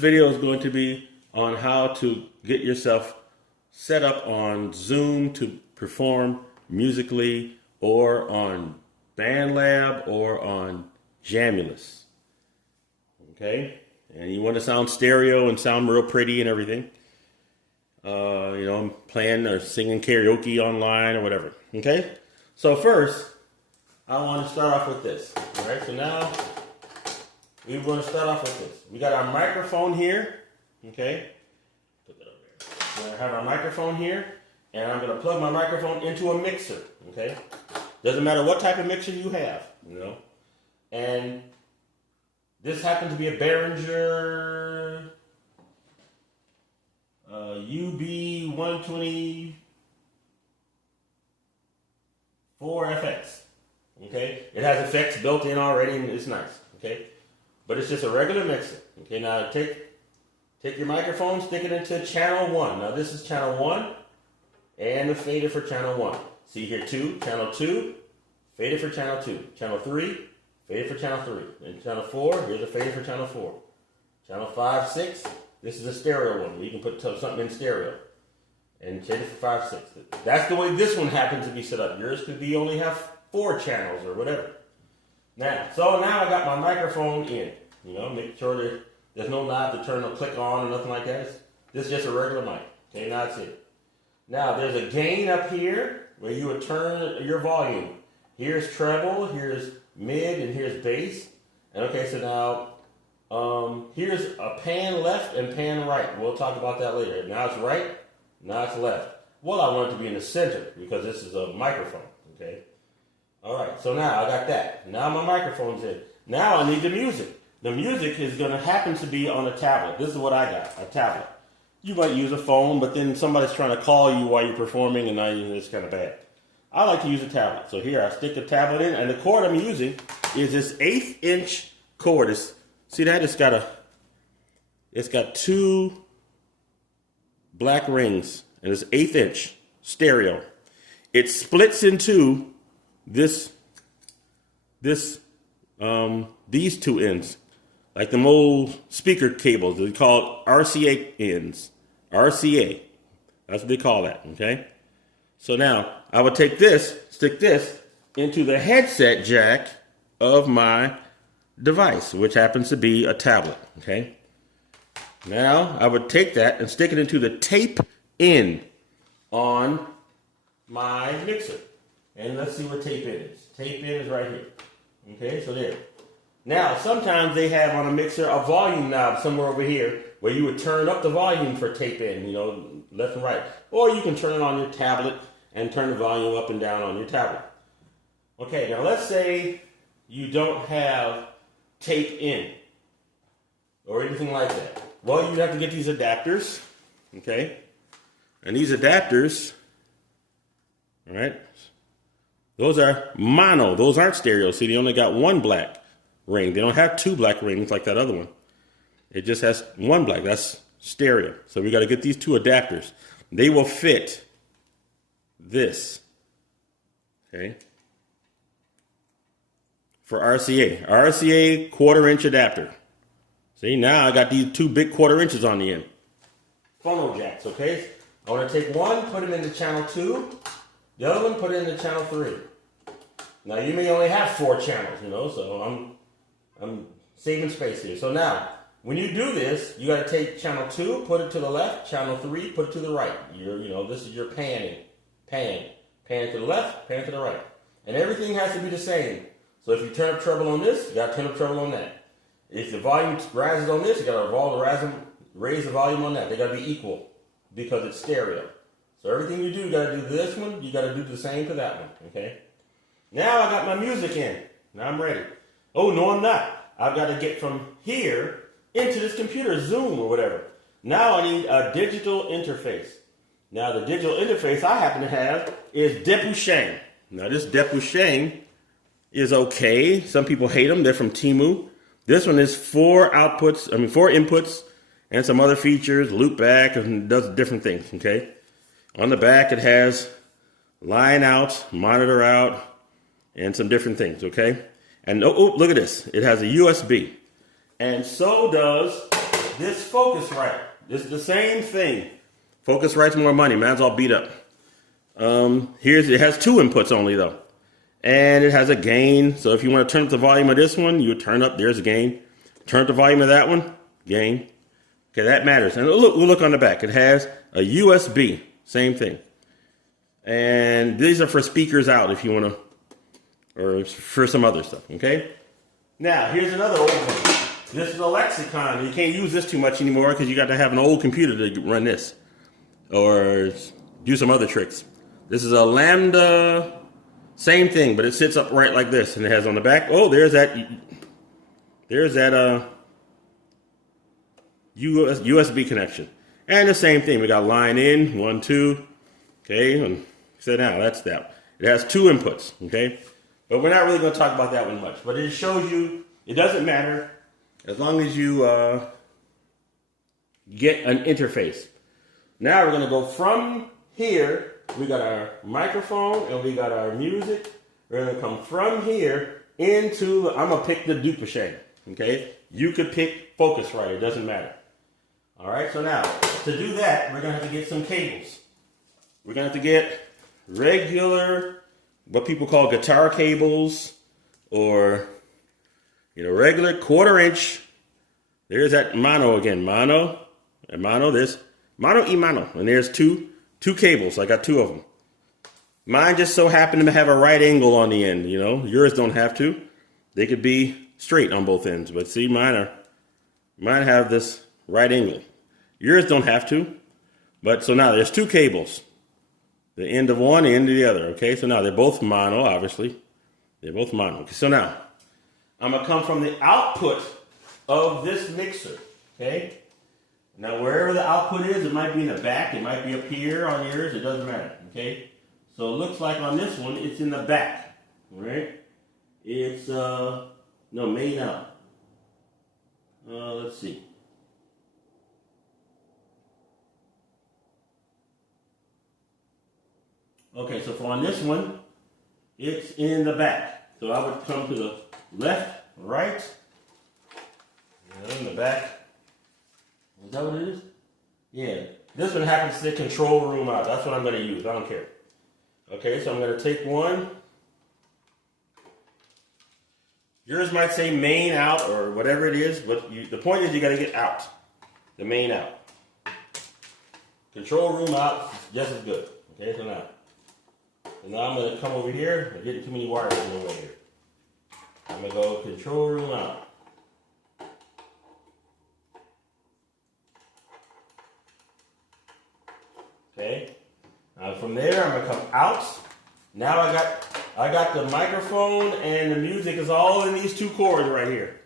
video is going to be on how to get yourself set up on Zoom to perform musically, or on BandLab, or on Jamulus. Okay? And you want to sound stereo and sound real pretty and everything. You know, playing or singing karaoke online or whatever. Okay? So first, I want to start off with this. Alright, so now we're going to start off with this. We got our microphone here. Okay? Put that over there. We're going to have our microphone here, and I'm going to plug my microphone into a mixer. Okay? Doesn't matter what type of mixer you have, you know. And this happens to be a Behringer UB124FX. Okay? It has effects built in already, and it's nice. Okay? But it's just a regular mixer. Okay, now take your microphone, stick it into channel 1. Now this is channel 1, and the fader for channel 1. See here, channel 2, fader for channel 2. Channel 3, fader for channel 3. And channel 4, here's a fader for channel 4. Channel 5, 6, this is a stereo one. You can put something in stereo. And fader for 5, 6. That's the way this one happens to be set up. Yours could be only have 4 channels or whatever. So now I got my microphone in. You know, make sure there's no knob to turn or click on or nothing like that. This is just a regular mic. Okay, now that's it. Now there's a gain up here where you would turn your volume. Here's treble, here's mid, and here's bass. And okay, so now here's a pan left and pan right. We'll talk about that later. Now it's right, now it's left. Well, I want it to be in the center because this is a microphone. Okay. All right, so now I got that. Now my microphone's in. Now I need the music. The music is going to happen to be on a tablet. This is what I got, a tablet. You might use a phone, but then somebody's trying to call you while you're performing, and it's kind of bad. I like to use a tablet. So here, I stick the tablet in, and the cord I'm using is this 1/8" cord. See that? It's got 2 black rings, and it's 1/8" stereo. It splits into these 2 ends, like the old speaker cables. They call RCA ends. RCA. That's what they call that, okay? So now, I would stick this into the headset jack of my device, which happens to be a tablet, okay? Now, I would take that and stick it into the tape in on my mixer. And let's see what tape in is. Tape in is right here. Okay, so there. Now, sometimes they have on a mixer a volume knob somewhere over here where you would turn up the volume for tape in, you know, left and right. Or you can turn it on your tablet and turn the volume up and down on your tablet. Okay, now let's say you don't have tape in or anything like that. Well, you have to get these adapters, okay? And these adapters, all right, those are mono. Those aren't stereo. See, they only got 1 black ring. They don't have 2 black rings like that other one. It just has 1 black. That's stereo. So we got to get these 2 adapters. They will fit this. Okay. For RCA. RCA 1/4" adapter. See, now I got these 2 big 1/4 inches on the end. Phono jacks, okay? I want to take one, put them into channel 2. The other one, put it into channel 3. Now, you may only have 4 channels, you know, so I'm saving space here. So now, when you do this, you got to take channel 2, put it to the left, channel 3, put it to the right. This is your panning. Pan to the left, pan to the right. And everything has to be the same. So if you turn up treble on this, you got to turn up treble on that. If the volume rises on this, you got to raise the volume on that. They got to be equal because it's stereo. So everything you do, you got to do this one, you got to do the same to that one, okay? Now I got my music in. Now I'm ready. Oh, no, I'm not. I've got to get from here into this computer, Zoom or whatever. Now I need a digital interface. Now the digital interface I happen to have is Depushang. Now this Depushang is okay. Some people hate them. They're from Temu. This one is 4 inputs and some other features, loop back, and does different things, okay? On the back, it has line out, monitor out, and some different things, okay? And oh, look at this. It has a USB. And so does this Focusrite, this is the same thing. Focusrite's more money. Mine's all beat up. It has 2 inputs only though. And it has a gain. So if you want to turn up the volume of this one, you would turn up, there's a gain. Turn up the volume of that one, gain. Okay, that matters. And we'll look on the back. It has a USB, same thing. And these are for speakers out if you want to, or for some other stuff, okay? Now, here's another old one. This is a lexicon. You can't use this too much anymore because you got to have an old computer to run this or do some other tricks. This is a Lambda, same thing, but it sits upright like this, and it has on the back. Oh, there's that USB connection, and the same thing. We got line in 1, 2. Okay, and so now that's that. It has 2 inputs. Okay, but we're not really going to talk about that one much. But it shows you it doesn't matter. As long as you get an interface. Now we're going to go from here. We got our microphone and we got our music. We're going to come from here into, I'm going to pick the Dupuche. Okay? You could pick Focusrite. It doesn't matter. All right? So now, to do that, we're going to have to get some cables. We're going to have to get regular, what people call guitar cables, or regular 1/4 inch. There's that mono again. Mono and mono. There's mono y mono. And there's two cables. I got 2 of them. Mine just so happen to have a right angle on the end. Yours don't have to. They could be straight on both ends. But see, mine have this right angle. Yours don't have to. But so now there's 2 cables. The end of one, the end of the other. Okay, so now they're both mono, obviously. They're both mono. Okay, so now I'm going to come from the output of this mixer, okay? Now, wherever the output is, it might be in the back, it might be up here on yours, it doesn't matter, okay? So it looks like on this one, it's in the back, right? It's, main out. Let's see. Okay, so for on this one, it's in the back. So I would come to the left, right, in the back. Is that what it is? Yeah. This one happens to say control room out. That's what I'm going to use. I don't care. Okay, so I'm going to take one. Yours might say main out or whatever it is, but the point is you got to get out. The main out. Control room out, just as good. Okay, so now I'm going to come over here. I'm getting too many wires in the way here. I'm going to go control room out. Okay. Now from there, I'm going to come out. Now I got the microphone and the music is all in these 2 cords right here.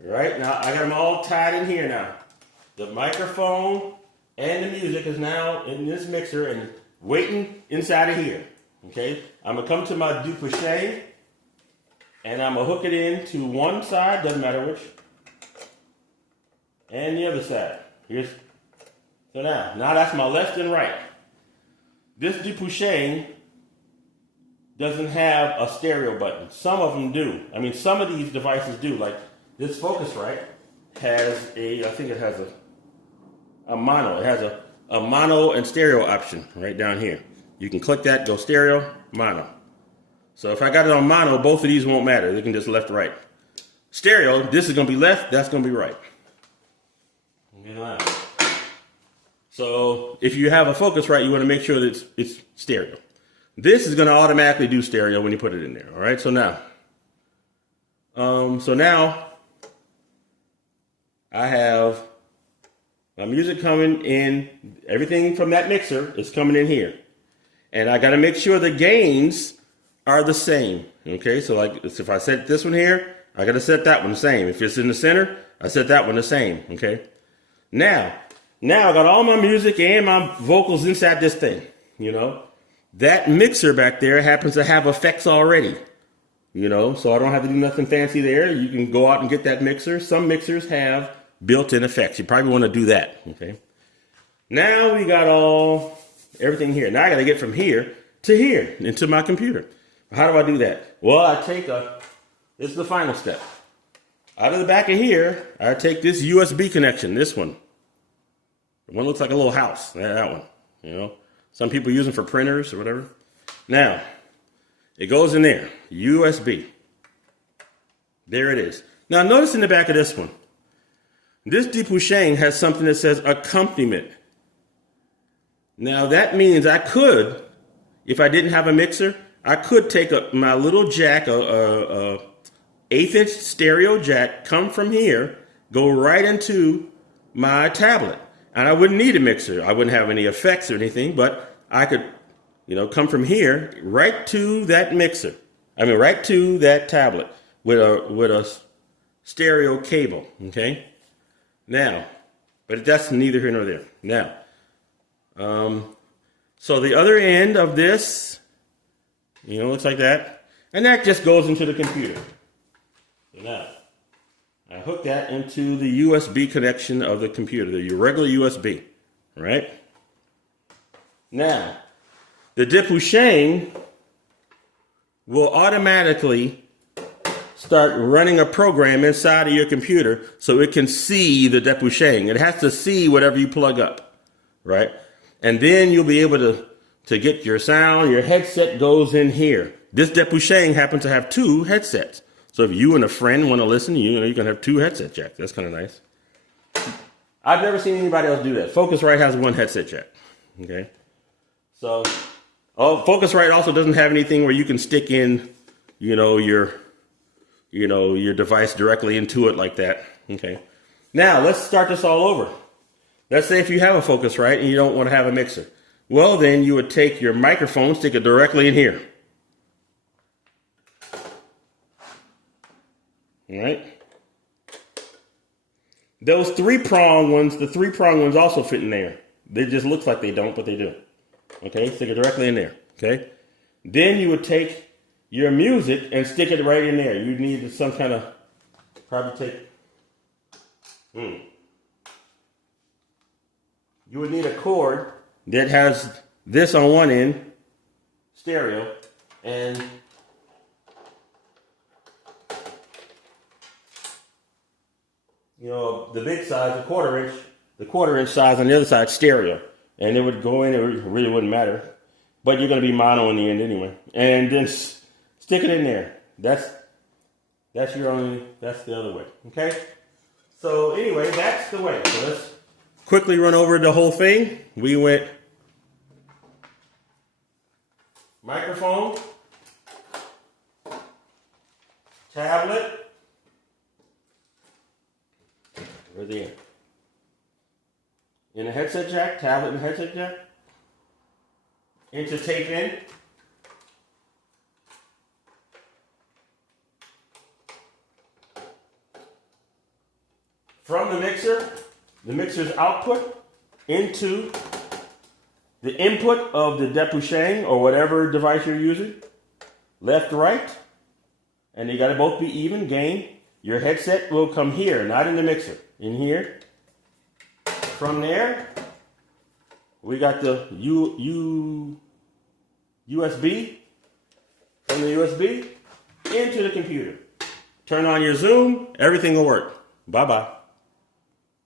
Right? Now I got them all tied in here now. The microphone and the music is now in this mixer and waiting inside of here. Okay? I'm going to come to my Dupuche and I'm going to hook it in to one side, doesn't matter which, and the other side. So now that's my left and right. This Dupuche doesn't have a stereo button. Some of them do. I mean, some of these devices do. Like this Focusrite has I think it has a mono. It has a mono and stereo option right down here. You can click that, go stereo, mono. So if I got it on mono, both of these won't matter. They can just left, right. Stereo, this is going to be left, that's going to be right. So if you have a Focusrite, you want to make sure that it's stereo. This is going to automatically do stereo when you put it in there. All right, so now I have my music coming in. Everything from that mixer is coming in here. And I got to make sure the gains are the same. Okay, so like if I set this one here, I got to set that one the same. If it's in the center, I set that one the same. Okay, now I got all my music and my vocals inside this thing. That mixer back there happens to have effects already. So I don't have to do nothing fancy there. You can go out and get that mixer. Some mixers have built-in effects. You probably want to do that. Okay, now we got everything here. Now I got to get from here to here into my computer. How do I do that? Well, this is the final step. out of the back of here, I take this USB connection, this one. The one looks like a little house, that one, you know. Some people use them for printers or whatever. Now, it goes in there, USB. There it is. Now notice in the back of this one, this depusheng has something that says accompaniment. Now that means I could, if I didn't have a mixer, I could take my little jack, a 1/8" stereo jack, come from here, go right into my tablet. And I wouldn't need a mixer. I wouldn't have any effects or anything, but I could, you know, come from here right to that mixer. I mean, right to that tablet with a stereo cable, okay? Now, but that's neither here nor there. Now, so the other end of this, you know, looks like that. And that just goes into the computer. So now, I hook that into the USB connection of the computer, the regular USB, right? Now, the depusheng will automatically start running a program inside of your computer so it can see the depusheng. It has to see whatever you plug up, right? And then you'll be able to get your sound. Your headset goes in here. This depusheng happens to have 2 headsets. So if you and a friend want to listen, you know, you can have 2 headset jacks. That's kind of nice. I've never seen anybody else do that. Focusrite has 1 headset jack. Okay. So, Focusrite also doesn't have anything where you can stick in, your device directly into it like that. Okay. Now let's start this all over. Let's say if you have a Focusrite and you don't want to have a mixer. Well, then you would take your microphone, stick it directly in here. All right. Those 3-prong ones, the 3-prong ones also fit in there. They just looks like they don't, but they do. Okay, stick it directly in there. Okay. Then you would take your music and stick it right in there. You need some kind of, you would need a cord that has this on one end, stereo, and the big size, the quarter inch size on the other side, stereo. And it would go in, it really wouldn't matter. But you're going to be mono in the end anyway. And then stick it in there. That's the other way. Okay? So anyway, that's the way. So let's quickly run over the whole thing. We went microphone, tablet, right there. In a headset jack, tablet and headset jack. Into tape in. From the mixer's output into the input of the depusheng or whatever device you're using. Left, right. And they got to both be even, gain. Your headset will come here, not in the mixer. In here. From there, we got the USB, from the USB into the computer. Turn on your Zoom, everything will work. Bye-bye.